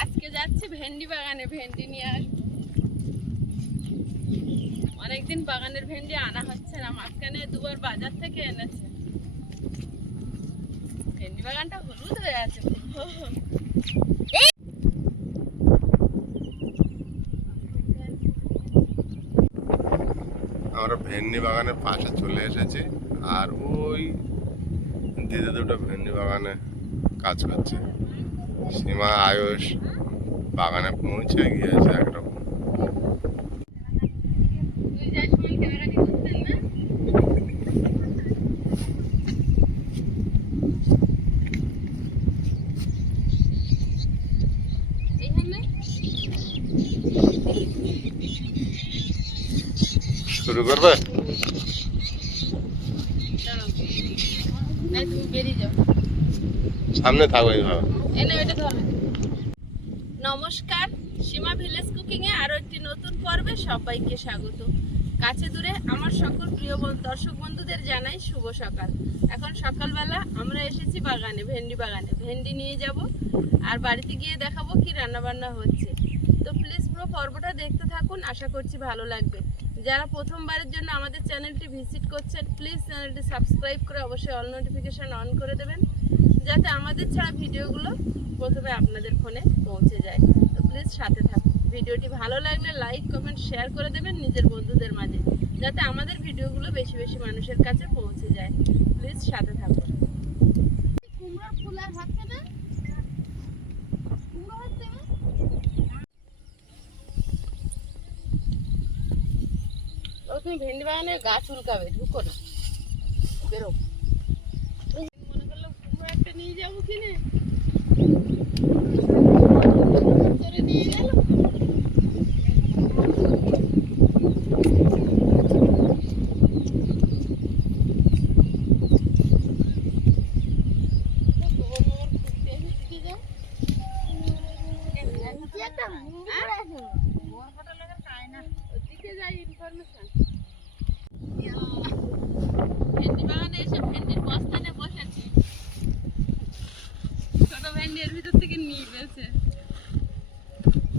আজকে যাচ্ছি ভেন্ডি বাগানে, ভেন্ডি নিয়ে আসব। অনেকদিন বাগানের ভেন্ডি আনা হচ্ছে না, মাঝখানে দুবার বাজার থেকে এনেছে। ভেন্ডি বাগানটা হলুদ হয়ে আছে। আমরা ভেন্ডি বাগানের পাশে চলে এসেছি, আর ওই দিদি দুটো ভেন্ডি বাগানে কাজ করছে। সীমা আয়ুষ বাগানে পৌঁছে গিয়েছে একরকম। শুরু করবে? সামনে থাকো এইভাবে। নমস্কার, সীমা ভিলেজ কুকিং এ আরও একটি নতুন পর্বে সবাইকে স্বাগত। কাছে দূরে আমার সকল প্রিয় দর্শক বন্ধুদের জানাই শুভ সকাল। এখন সকালবেলা আমরা এসেছি বাগানে, ভেন্ডি বাগানে। ভেন্ডি নিয়ে যাব আর বাড়িতে গিয়ে দেখাবো কি রান্না বান্না হচ্ছে। তো প্লিজ পুরো পর্বটা দেখতে থাকুন, আশা করছি ভালো লাগবে। যারা প্রথমবারের জন্য আমাদের চ্যানেলটি ভিজিট করছেন প্লিজ চ্যানেলটি সাবস্ক্রাইব করে অবশ্যই অল নোটিফিকেশান অন করে দেবেন। যাতে আমাদের ছাড়া ভিডিওগুলো প্রথমে আপনাদের ফোনে পৌঁছে যায়। তো প্লিজ সাথে থাকুন। ভিডিওটি ভালো লাগলে লাইক কমেন্ট শেয়ার করে দেবেন নিজের বন্ধুদের মাঝে যাতে আমাদের ভিডিওগুলো বেশি বেশি মানুষের কাছে পৌঁছে যায়। প্লিজ সাথে থাকুন। কুমড়োর ফুল আর হচ্ছে না? কুমড়ো তুমি ভেন্ডি বাগানে গাছ উল্কাবে ঢুকো না। বেরো। কুমড়ো একটা নিয়ে যাব কিনে করে নিয়ে গেল ওদিকে যাই ইনফরমেশন ভেন্ডি বাগানে এসে ভেন্ডির বস্তা নিয়ে বসেছি ছোট ভেন্ডি ভিতর থেকে নিয়ে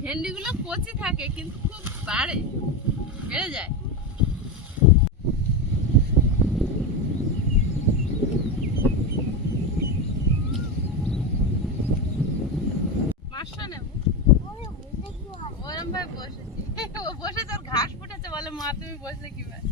ভেন্ডিগুলো কচি থাকে, কিন্তু খুব বাড়ে। বেড়ে যায়। বসেছি। ও ঘাস ফুটেছে বলে মা, তুমি বসলে কি ভাই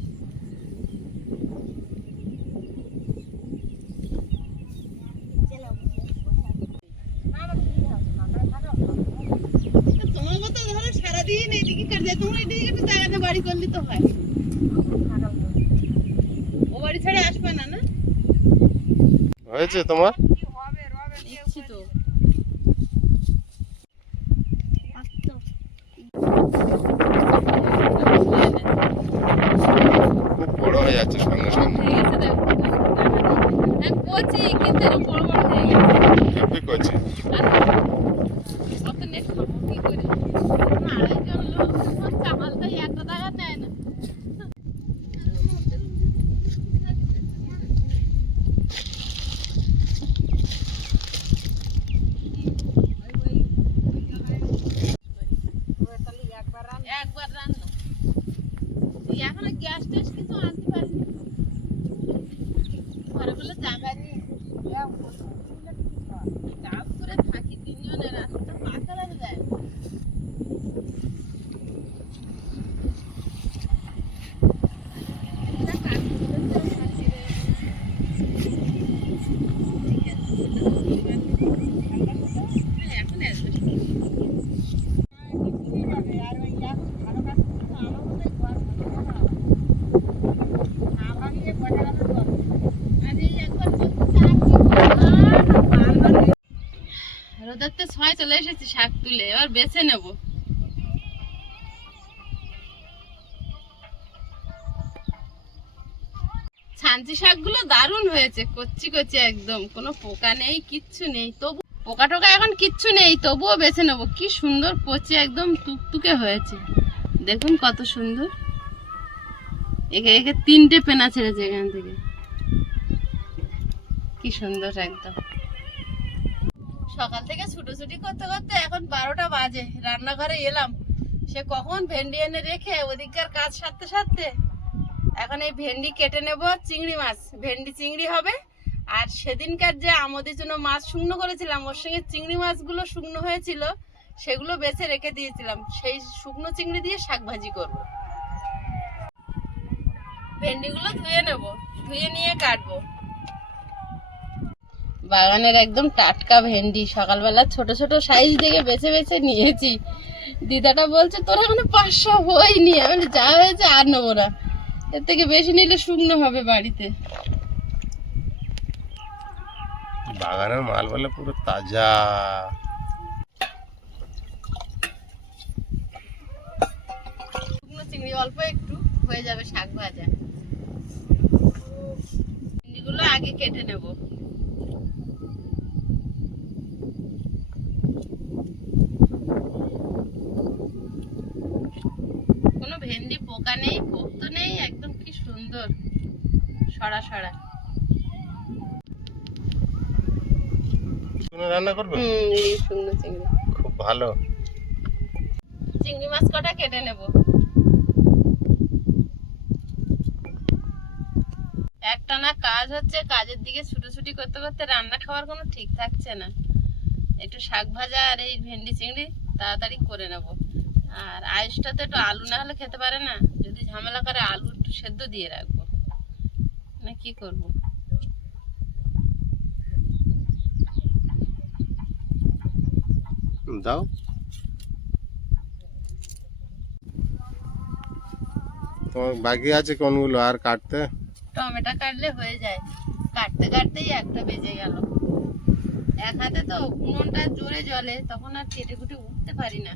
তোমার মতো ধরো সারাদিন এইদিকে একটু জায়গাতে বাড়ি করলে তো হয়। ও বাড়ি ছেড়ে আসবে না না? হয়েছে তোমার? খুব বড় হয়ে যাচ্ছে সঙ্গে সঙ্গে। হয়ে কচি কিন্তু এরকম বড় বড় হয়ে গেছে। করছি। আর অত নেট খাব কি করে? আড়াইজন লোক চামালটা এত টাকা নেয় না একবার রান্না এই এখনও গ্যাস ট্যাস কিছু আনতে পারিনি ঘরে বলে জায়গা নেই কাজ করে থাকি তিনজনে রাস্তা পাকা লাগে যায় এখন আসবে রোদের তো ছয় চলে এসেছি, শাক তুলে। এবার বেছে নেব। ছাঞ্চি শাকগুলো দারুণ হয়েছে কচ্ছি কচি একদম। কোনো পোকা নেই, কিচ্ছু নেই। তবু পোকা টোকা এখন কিচ্ছু নেই, তবুও বেছে নেব। কি সুন্দর কচি একদম টুকটুকে হয়েছে। দেখুন কত সুন্দর। একে একে তিনটে পেনা ছেড়েছে এখান থেকে। কি সুন্দর একদম। সকাল থেকে ছুটোছুটি করতে করতে এখন বারোটা বাজে, রান্নাঘরে এলাম। সে কখন ভেন্ডি এনে রেখে ওদিককার কাজ সারতে সারতে? এখন এই ভেন্ডি কেটে নেব চিংড়ি মাছ। ভেন্ডি চিংড়ি হবে, আর সেদিনকার যে আমাদের জন্য মাছ শুকনো করেছিলাম, ওর সঙ্গে চিংড়ি মাছগুলো শুকনো হয়েছিল, সেগুলো বেছে রেখে দিয়েছিলাম। সেই শুকনো চিংড়ি দিয়ে শাক ভাজি করব। ভেন্ডিগুলো ধুয়ে নেব। ধুয়ে নিয়ে কাটবো বাগানের একদম টাটকা ভেন্ডি। সকালবেলা ছোট ছোট সাইজ দেখে বেছে বেছে নিয়েছি। দিদাটা বলছে তোর এখনও পাঁচশো হয়নি। আমি যা হয়েছে আর নেব না। এর থেকে বেশি নিলে শুকনো হবে বাড়িতে। বাগানের মাল বলে পুরো তাজা। শুকনো চিংড়ি অল্প একটু হয়ে যাবে শাক ভাজা। চিংড়িগুলো আগে কেটে নেব। কোনো ভেন্ডি পোকা নেই পোক্ত নেই একদম কি সুন্দর। সরা সরা। রান্না করবে? হুম এই শুকনো চিংড়ি। খুব ভালো। চিংড়ি মাছ কটা কেটে নেব? একটা না কাজ হচ্ছে কাজের দিকে ছুটোছুটি করতে করতে রান্না খাওয়ার কোনো ঠিক থাকছে না। একটু শাক ভাজা আর এই ভেন্ডি চিংড়ি তাড়াতাড়ি করে নেব। আর আয়ুষটা তো একটু আলু না হলে খেতে পারে না যদি ঝামেলা করে আলু একটু সেদ্ধ দিয়ে রাখব। না কি করব? দাও। তোমার বাকি আছে কোনগুলো আর কাটতে? টমেটো কাটলে হয়ে যায়। কাটতে কাটতেই একটা বেজে গেল। এক হাতে তো উনুনটা জোরে জ্বলে তখন আর কেটে কুটে উঠতে পারি না।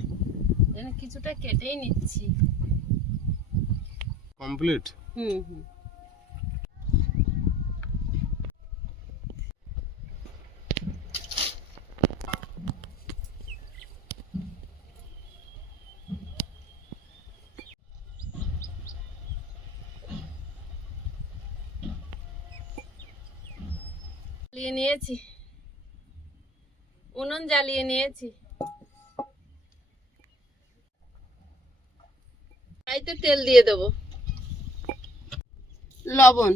যেন কিছুটা কেটেই নিচ্ছি। কমপ্লিট? হুম হুম। নিয়েছি। উনুন জ্বালিয়ে নিয়েছি। কড়াইতে তেল দিয়ে দেবো। লবণ,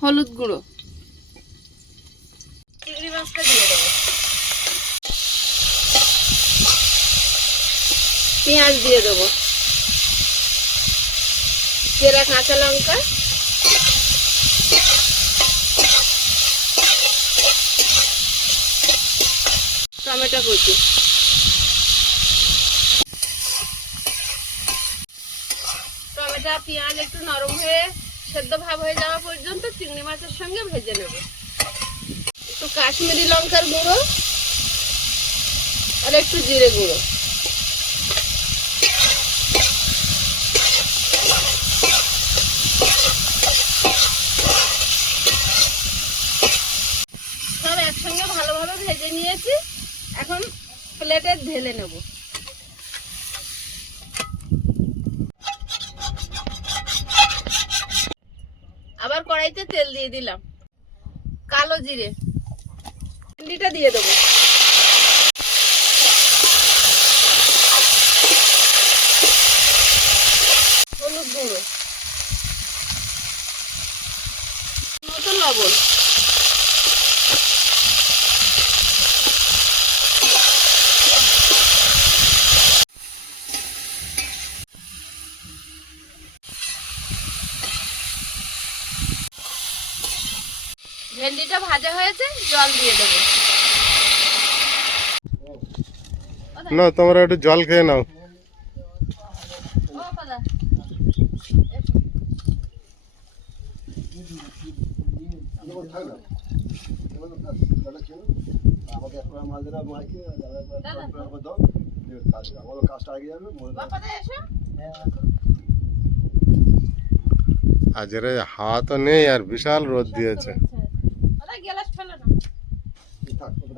হলুদ গুঁড়ো। চিংড়ি মাছটা দিয়ে দেবো। পেঁয়াজ দিয়ে দেবো। চেরা কাঁচা লঙ্কা টমেটো কুচি। টমেটো পেঁয়াজ একটু নরম হয়ে সেদ্ধ ভাব হয়ে যাওয়া পর্যন্ত চিংড়ি মাছের সঙ্গে ভেজে নেব। একটু কাশ্মীরি লঙ্কার গুঁড়ো আর একটু জিরে গুঁড়ো সব একসঙ্গে ভালোভাবে ভেজে নিয়েছি এখন প্লেটে ঢেলে নেব। আবার কড়াইতে তেল দিয়ে দিলাম। কালো জিরে। ভিন্ডিটা দিয়ে দেবো হলুদ গুঁড়ো মতো লবণ ভেন্ডিটা ভাজা হয়েছে জল দিয়ে দেবো। না তোমরা একটু জল খেয়ে নাও। আজের হাওয়া তো নেই আর বিশাল রোদ দিয়েছে। দাদা ফেলো না।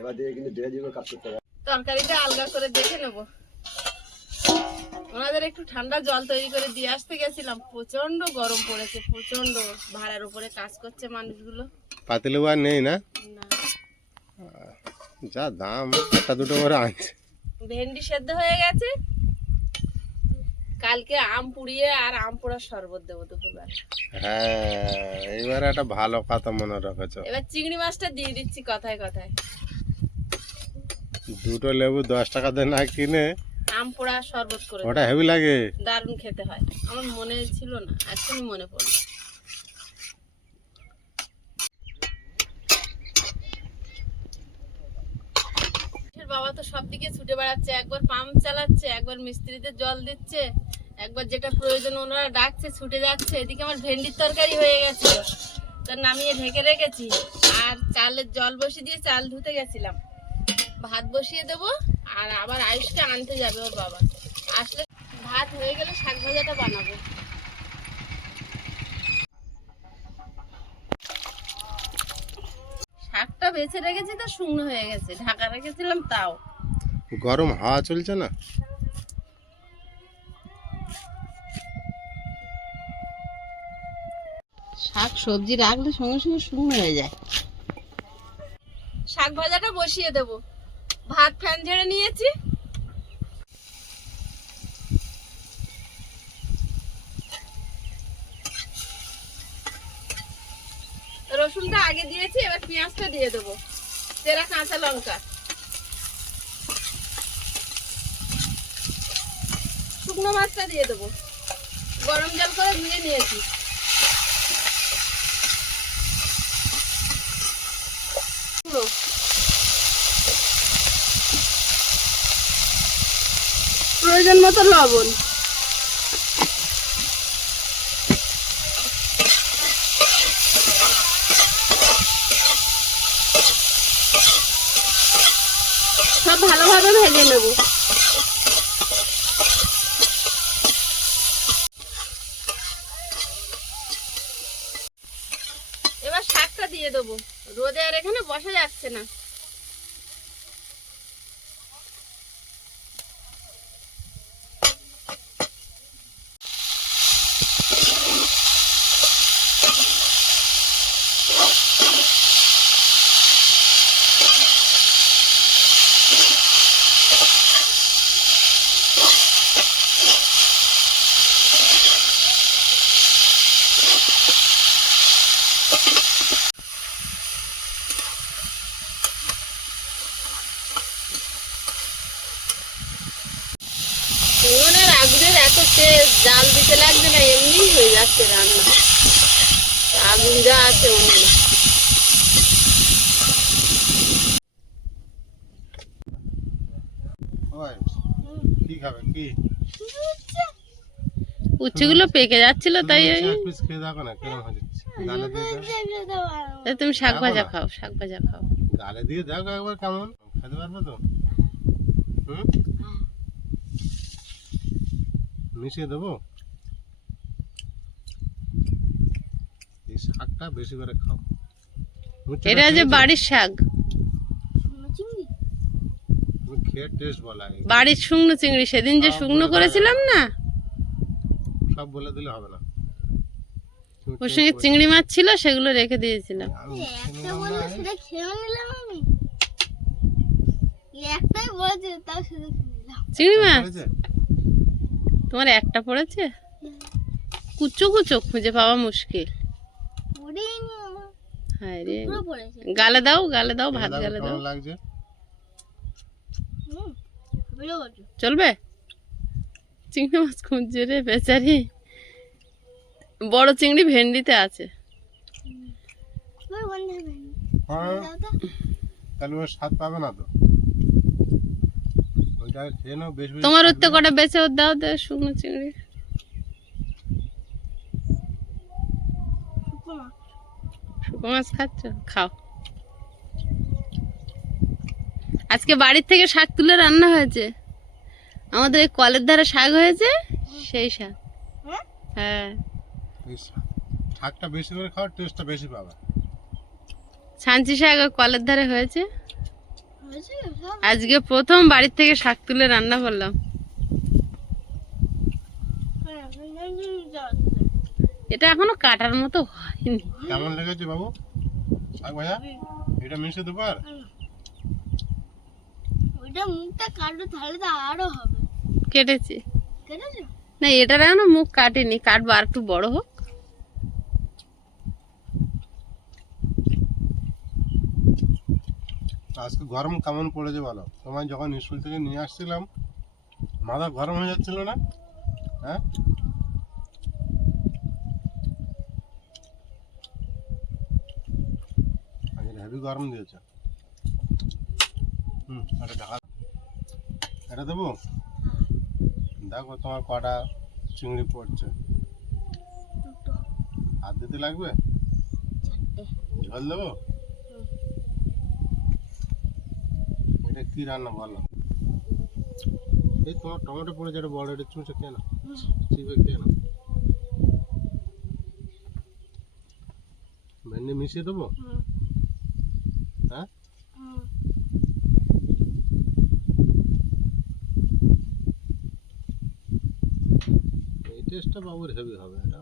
এবার দিয়ে কিন্তু কাজ করতে হবে। তরকারিটা আলগা করে দেখে নেব। ওনাদের একটু ঠান্ডা জল তৈরি করে দিয়ে আসতে গেছিলাম। প্রচণ্ড গরম পড়েছে প্রচণ্ড ভাড়ার উপরে কাজ করছে মানুষগুলো। পাতিলেবু আর নেই না? যা দাম একটা দুটো করে আনছে। ভেন্ডি সেদ্ধ হয়ে গেছে। কালকে আম পুড়িয়ে আর আম পোড়ার শরবত দেবো দুপুরবেলা। হ্যাঁ এবার একটা ভালো কথা মনে রেখেছ। এবার চিংড়ি মাছটা দিয়ে দিচ্ছি কথায় কথায়। দুটো লেবু দশ টাকা দিয়ে না কিনে আম পোড়া শরবত করে ওটা হেভি লাগে। দারুণ খেতে হয়। আমার মনে ছিল না এখনই মনে পড়ল। বাবা তো সব দিকে ছুটে বেড়াচ্ছে একবার পাম্প চালাচ্ছে একবার মিস্ত্রিদের জল দিচ্ছে একবার যেটা প্রয়োজন ওনারা ডাকছে ছুটে যাচ্ছে। এদিকে আমার ভেন্ডির তরকারি হয়ে গেছে তা নামিয়ে ঢেকে রেখেছি আর চালের জল বসিয়ে দিয়ে চাল ধুতে গেছিলাম। ভাত বসিয়ে দেবো আর আবার আয়ুষকে আনতে যাবে ওর বাবা। আসলে ভাত হয়ে গেলে শাক ভাজাটা বানাবো। শাকটা বেছে রেখেছি তো শুকনো হয়ে গেছে ঢাকা রেখেছিলাম তাও। গরম হাওয়া চলছে না? শাক সবজি রাখলে সঙ্গে সঙ্গে শুকনো হয়ে যায়। শাক ভাজাটা বসিয়ে দেব। ভাত ফ্যান ঝেড়ে নিয়েছি। রসুনটা আগে দিয়েছি, এবার পেঁয়াজটা দিয়ে দেবো। তেরা কাঁচা লঙ্কা। শুকনো মাছটা দিয়ে দেবো। গরম জল করে ধুয়ে নিয়েছি। পুরো। প্রয়োজন মতো লবণ। সব ভালোভাবে ভেজে নেব। এবার শাকটা দিয়ে দেবো। রোদে আর এখানে বসা যাচ্ছে না উনুনের আগুনের এত তেজ জাল দিতে লাগবে না এমনি হয়ে যাচ্ছে রান্না আগুন যা আছে উনুনে ওই, কি খাবে কি উচ্ছেগুলো পেকে যাচ্ছিল তাই তুমি চার piece খেয়ে দেখো না কেরম হয়ে যাচ্ছে গালে দিয়ে দাও তাই তুমি শাক ভাজা খাও শাক ভাজা খাও। গালে দিয়ে দেখো একবার কেমন খেতে পারবে তো? মিশিয়ে দেবো? এই শাকটা বেশি করে খাও। এটা যে বাড়ির শাক। খেয়ে টেস্ট বলা আগে। বাড়ির শুকনো চিংড়ি সেদিন যে শুকনো করেছিলাম না? সব বলে দিলে হবে না। ওর সঙ্গে চিংড়ি মাছ ছিল সেগুলো রেখে দিয়েছিলাম। চিংড়ি মাছ তোমার একটা পড়েছে? কুচো কুচো খুঁজে পাওয়া মুশকিল। হায় রে। গালে দাও গালে দাও ভাত গালে দাও কেমন লাগছে? হুম পুরো পড়েছে চলবে? চিংড়ি মাছ খুঁজছে রে বেচারি। বড় চিংড়ি ভেন্ডিতে আছে। হ্যাঁ। তাহলে ওর স্বাদ পাবে না তো। ওইটা খেয়ে নাও বেশ তোমার স্বাদ উত্তে কটা বেছে ওর দাও দে শুকনো চিংড়ি। শুকনো মাছ খাচ্ছ? খাও। আজকে বাড়ির থেকে শাক তুলে রান্না হয়েছে? আমাদের এই কলের ধারে শাক হয়েছে সেই শাক। হ্যাঁ। হ্যাঁ শাকটা বেশি করে খাওয়ার টেস্টটা বেশি পাবে। ছাঞ্চি শাক কলের ধারে হয়েছে। হয়েছে? আজকে প্রথম বাড়ির থেকে শাক তুলে রান্না করলাম। হ্যাঁ, হ্যাঁ, হ্যাঁ, হ্যাঁ। এটা এখনও কাটার মতো হয়নি। কেমন লেগেছে বাবু? শাক ভাজা? এটা মিশে দেবো আর ওইটা মুখটা কাটো তাহলে তো আরও হবে। কেটেছি। না এটার এখনও মুখ কাটেনি কাটবো আর একটু বড় হোক। আজকে গরম কেমন পড়েছে বলো? তোমায় যখন স্কুল থেকে নিয়ে আসছিলাম মাথা গরম হয়ে যাচ্ছিল না? হ্যাঁ? হেভি গরম দিয়েছে। হুম এটা ঢাকা এটা দেবো? দেখো তোমার কটা চিংড়ি পড়ছে। হাত দিতে লাগবে? ঝোল দেবো? এটা কি রান্না বলো? এই তোমার টমেটো পড়েছে একটা বড় একটা চুঁচে কেন চিপে কেন ভেন্ডি মিশিয়ে দেবো? হুম হ্যাঁ হুম টেস্টটা বাবুর হেভি হবে এটা।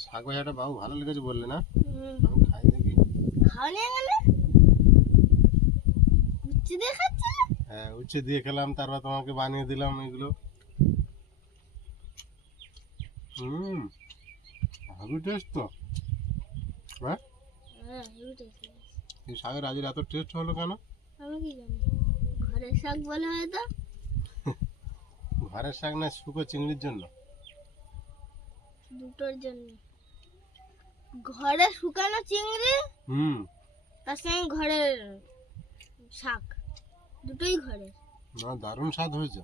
শাক ভাজাটা বাবু ভালো লেগেছে বললে না? আমি খাই দেখি। খাওয়ানি এখানে? উচ্চ দেখাচ্ছে হ্যাঁ উচ্ছে দিয়ে খেলাম তারপর তোমাকে বানিয়ে দিলাম এগুলো। হুম হেভি টেস্ট তো। হ্যাঁ? হ্যাঁ শাকের আজের এত টেস্ট হলো কেন? আমি কি জানি? ঘরের শাক বলে হয়তো ঘরের শাক না শুকো চিংড়ির জন্য? দুটোর জন্য। ঘরে শুকানো চিংড়ি? হুম। তার সঙ্গে ঘরের শাক। দুটোই ঘরের। না দারুণ স্বাদ হয়েছে।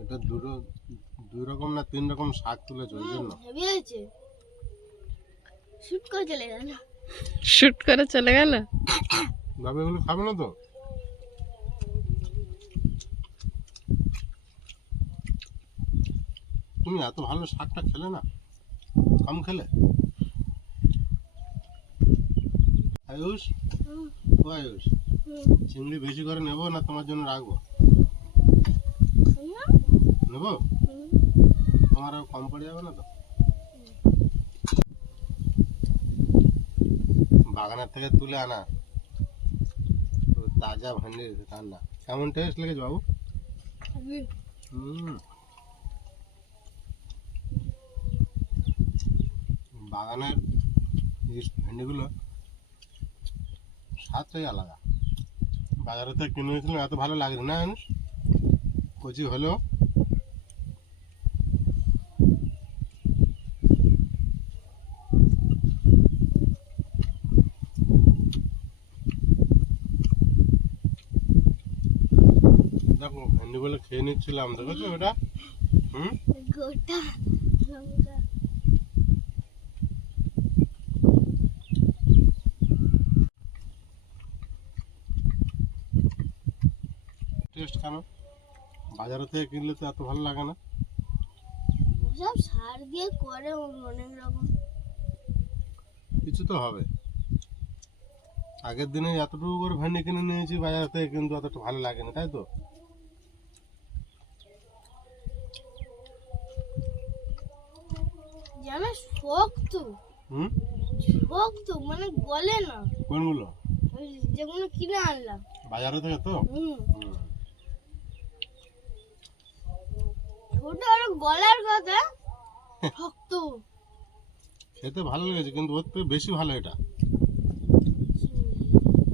এটা দুটো দুই রকম না তিন রকম শাক তুলেছে ওই জন্য? শুট করে চলে গেল। শুট করে চলে গেল? বাবা এগুলো খাবে না তো? তুমি এত ভালো শাকটা খেলে না? কম খেলে? আয়ুষ? হুম, ও আয়ুষ হুম। চিংড়ি বেশি করে নেব না তোমার জন্য রাখব? না? নেব? হুম। তোমার আর কম পড়ে যাবে না তো? বাগানের থেকে তুলে আনা। তাজা ভেন্ডি রান্না কেমন টেস্ট লেগেছে বাবু? বাগানের ভেন্ডিগুলো স্বাদটাই আলাদা। বাজারে থেকে কিনে এত ভালো লাগেনি না কচি হলেও দেখো ভেন্ডিগুলো খেয়ে নিচ্ছিলাম দেখেছ ওটা হুম? গোটা লঙ্কা। টেস্ট কেন? বাজারে থেকে কিনলে তো এত ভালো লাগে না। ওসব সার দিয়ে করে অনেক রকম। কিছু তো হবে। আগের দিনে এতটুকু করে ভেন্ডি কিনে নিয়েছি বাজার থেকে কিন্তু অতটা ভালো লাগেনি তাই তো? যেন শক্ত। হুম? শক্ত মানে গলে না। কোনগুলো? যেগুলো কিনে আনলাম। বাজারে থেকে তো? হুম। ছোট আর গলার কথা শক্ত। খেতে ভালো লেগেছে কিন্তু ওর থেকে বেশি ভালো এটা।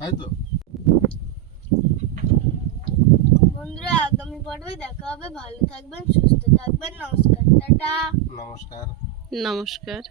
তাই তো? বন্ধুরা আগামী পর্বে দেখা হবে। ভালো থাকবেন সুস্থ থাকবেন। নমস্কার টাটা। নমস্কার। নমস্কার।